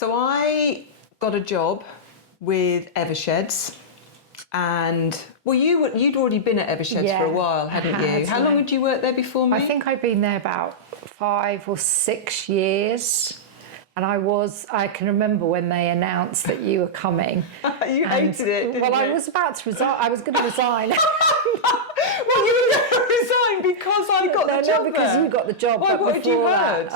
So I got a job with Eversheds, and you'd already been at Eversheds for a while, hadn't you? How long had you worked there before me? I think I'd been there about 5 or 6 years. And I can remember when they announced that you were coming. You hated it, didn't you? Well, I was about to resign. I was going to resign. Well, you were going to resign because I got the job No, because there. you got the job. Why, but what had you heard?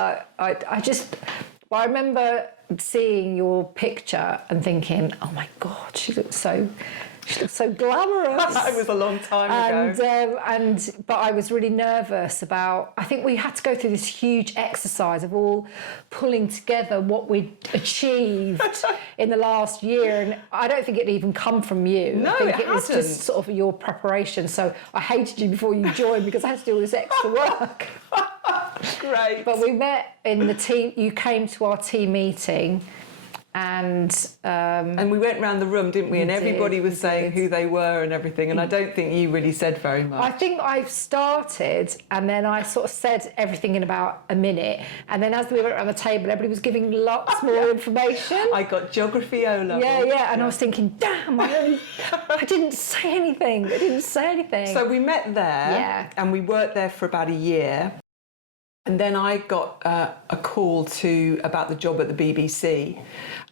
I remember seeing your picture and thinking, oh my God, she looks so glamorous. It was a long time ago. But I was really nervous about, I think we had to go through this huge exercise of all pulling together what we'd achieved in the last year. And I don't think it'd even come from you. No, I think it was hasn't. just sort of your preparation. So I hated you before you joined because I had to do all this extra work. Great. But we met in the team, you came to our team meeting. And we went round the room, didn't we? And everybody was saying who they were and everything. And I don't think you really said very much. I think I started, and then I sort of said everything in about a minute. And then as we went around the table, everybody was giving lots more information. I got geography O level. Yeah. And I was thinking, damn, I didn't say anything. So we met there, and we worked there for about a year. And then I got a call about the job at the BBC,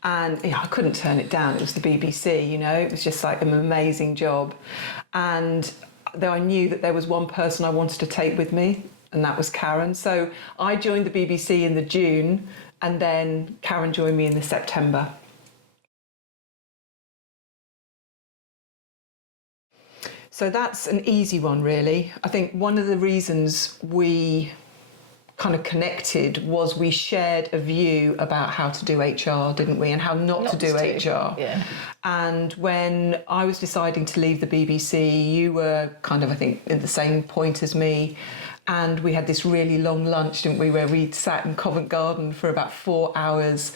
and I couldn't turn it down. It was the BBC, it was just like an amazing job. And though I knew that there was one person I wanted to take with me, and that was Karen. So I joined the BBC in the June, and then Karen joined me in the September. So that's an easy one, really. I think one of the reasons we kind of connected was we shared a view about how to do HR, didn't we, and how not to do HR. Yeah. And when I was deciding to leave the BBC, you were kind of, I think, at the same point as me, and we had this really long lunch, didn't we, where we sat in Covent Garden for about 4 hours.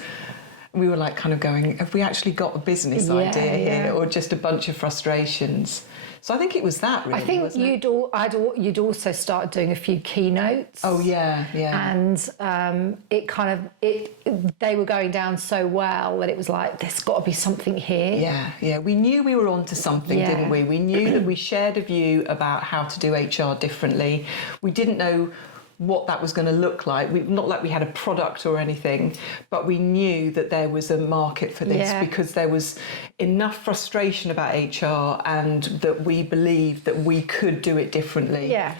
We were like kind of going, have we actually got a business idea here, or just a bunch of frustrations? So I think it was that, really. I think you'd also started doing a few keynotes. Oh yeah. And they were going down so well that it was like, there's got to be something here. Yeah. We knew we were onto something, didn't we? We knew that we shared a view about how to do HR differently. We didn't know what that was going to look like. Not like we had a product or anything, but we knew that there was a market for this because there was enough frustration about HR, and that we believed that we could do it differently. Yeah.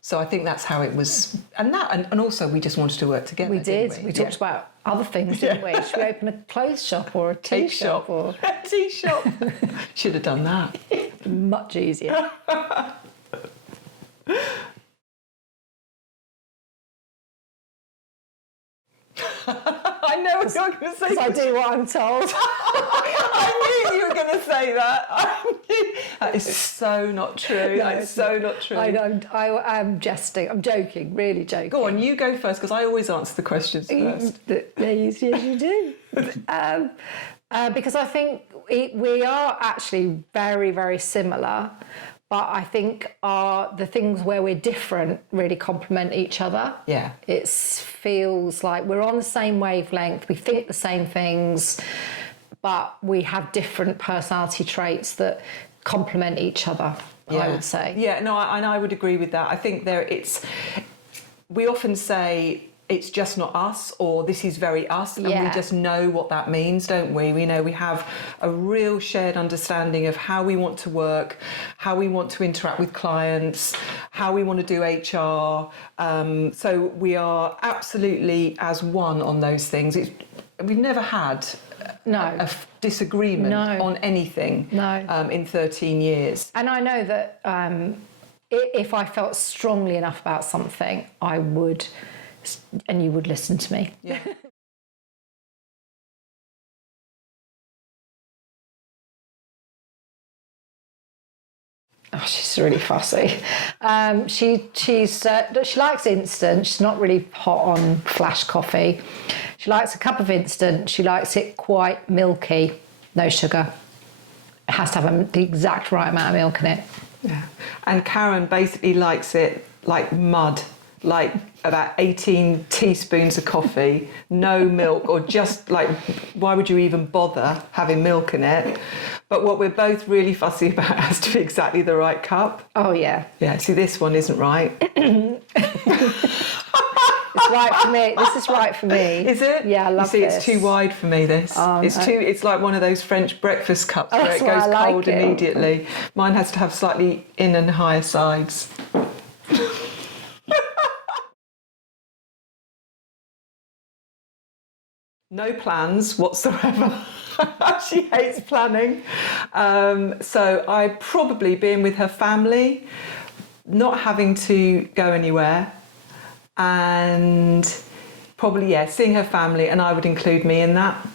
So I think that's how it was, and also we just wanted to work together. We did. Didn't we talked about other things, didn't we? Should we open a clothes shop or a tea shop? Or a tea shop? Should have done that. Much easier. I know what you're going to say. Because I do what I'm told. I knew you were going to say that. That is so not true. No, that is so not true. I'm jesting. I'm joking. Really joking. Go on, you go first, because I always answer the questions first. Yes, you do. Because I think we are actually very, very similar. But I think the things where we're different really complement each other. Yeah. It feels like we're on the same wavelength, we think the same things, but we have different personality traits that complement each other, I would say. Yeah, no, I would agree with that. I think we often say, it's just not us, or this is very us, and we just know what that means, don't we? We know we have a real shared understanding of how we want to work, how we want to interact with clients, how we want to do HR. So we are absolutely as one on those things. We've never had a disagreement on anything in 13 years. And I know that if I felt strongly enough about something, I would... and you would listen to me. Yeah. Oh, she's really fussy. She likes instant. She's not really hot on flash coffee. She likes a cup of instant. She likes it quite milky, no sugar. It has to have the exact right amount of milk in it. Yeah. And Karen basically likes it like mud. like about 18 teaspoons of coffee, no milk, or just like, why would you even bother having milk in it? But what we're both really fussy about has to be exactly the right cup. Oh, yeah. Yeah, see, this one isn't right. It's right for me. This is right for me. Is it? Yeah, I love you see, this. it's too wide for me, this. It's like one of those French breakfast cups where it goes cold immediately. Mine has to have slightly in and higher sides. No plans whatsoever. She hates planning. So I'd probably been with her family, not having to go anywhere, and probably, seeing her family, and I would include me in that.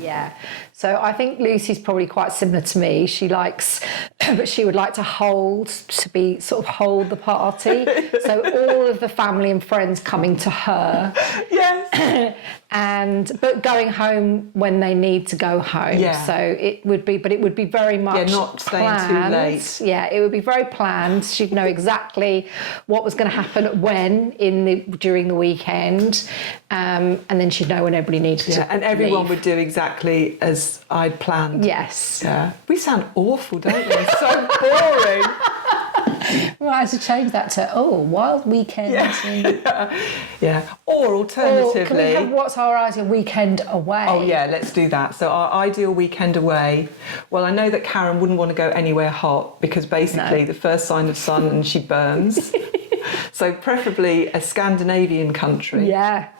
Yeah. So I think Lucy's probably quite similar to me. She likes, but she would like to hold the party. So all of the family and friends coming to her. Yes. But going home when they need to go home. Yeah. So it would be very much not staying planned. too late. Yeah, it would be very planned. She'd know exactly what was going to happen when during the weekend, and then she'd know when everybody needed to. And everyone leave. would do exactly as I'd planned. Yes. Yeah. We sound awful, don't we? So boring. We might have to change that to wild weekend. Yeah. Or alternatively, Or can we have what's our ideal weekend away? Oh yeah, let's do that. So our ideal weekend away. Well, I know that Karen wouldn't want to go anywhere hot because basically the first sign of sun and she burns. So preferably a Scandinavian country. Yeah.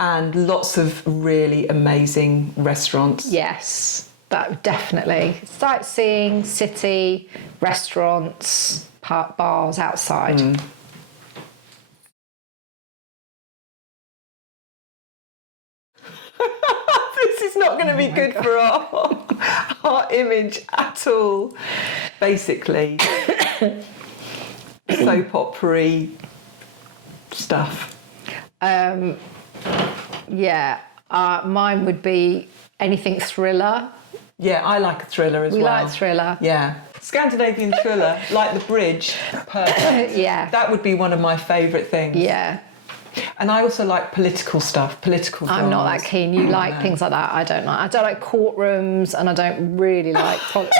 And lots of really amazing restaurants. Yes, that definitely. Sightseeing, city, restaurants, bars outside. This is not going to be good for our image at all. Basically, soap opera stuff. Mine would be anything thriller. Yeah, I like a thriller as well. We like thriller. Yeah. Scandinavian thriller, like The Bridge. Perfect. Yeah. That would be one of my favourite things. Yeah. And I also like political stustuff, political dramas. I'm not that keen. You like things like that. I don't like. I don't like courtrooms, and I don't really like politics.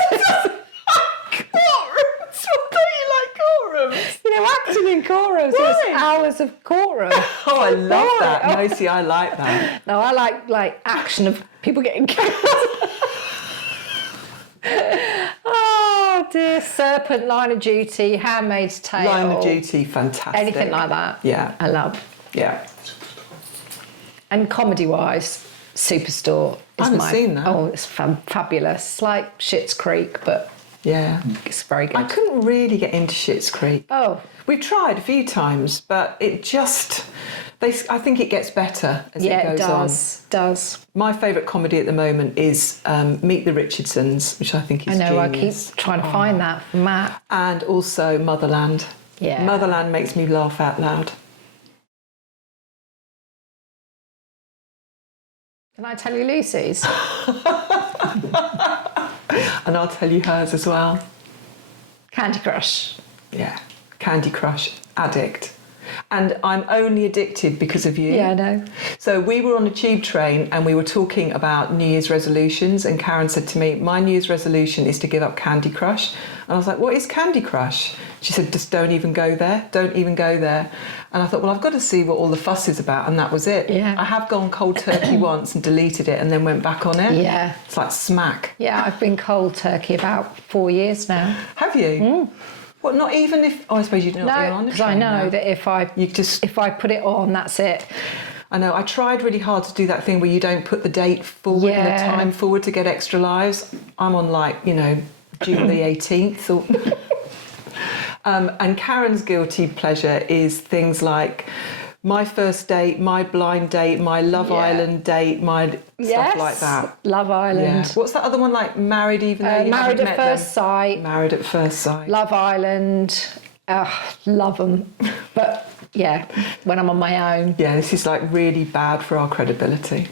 Courtrooms? What do you like courtrooms? You know, acting in courtrooms. It's hours of courtroom. Oh, I love that. No, see, I like that. No, I like action of people getting killed. Oh dear, Serpent, Line of Duty, Handmaid's Tale. Line of Duty, fantastic. Anything like that. Yeah. I love. Yeah. And comedy-wise, Superstore. I haven't seen that. Oh, it's fabulous. It's like Schitt's Creek, but yeah, it's very good. I couldn't really get into Schitt's Creek. Oh. We've tried a few times, but it just... I think it gets better as it goes on. It does. My favourite comedy at the moment is Meet the Richardsons, which I think is genius. I genius. keep trying to find that for Matt. And also Motherland. Yeah. Motherland makes me laugh out loud. Can I tell you Lucy's? And I'll tell you hers as well. Candy Crush. Yeah, Candy Crush addict. And I'm only addicted because of you. Yeah, I know. So we were on a tube train and we were talking about New Year's resolutions, and Karen said to me, my New Year's resolution is to give up Candy Crush. And I was like, what is Candy Crush? She said, just don't even go there. Don't even go there. And I thought, well, I've got to see what all the fuss is about. And that was it. Yeah. I have gone cold turkey once and deleted it and then went back on it. Yeah. It's like smack. Yeah, I've been cold turkey about 4 years now. Have you? What, not even if... Oh, I suppose you don't be on No, the because I train know now. that if I put it on, that's it. I know. I tried really hard to do that thing where you don't put the date forward and the time forward to get extra lives. I'm on June the 18th. Or and Karen's guilty pleasure is things like my first date, my blind date, my Love Island date, my stuff like that. Love Island. Yeah. What's that other one like? Married even though you Married haven't at met First them? Sight. Married at First Sight. Love Island. Love them. But yeah, when I'm on my own. Yeah, this is like really bad for our credibility.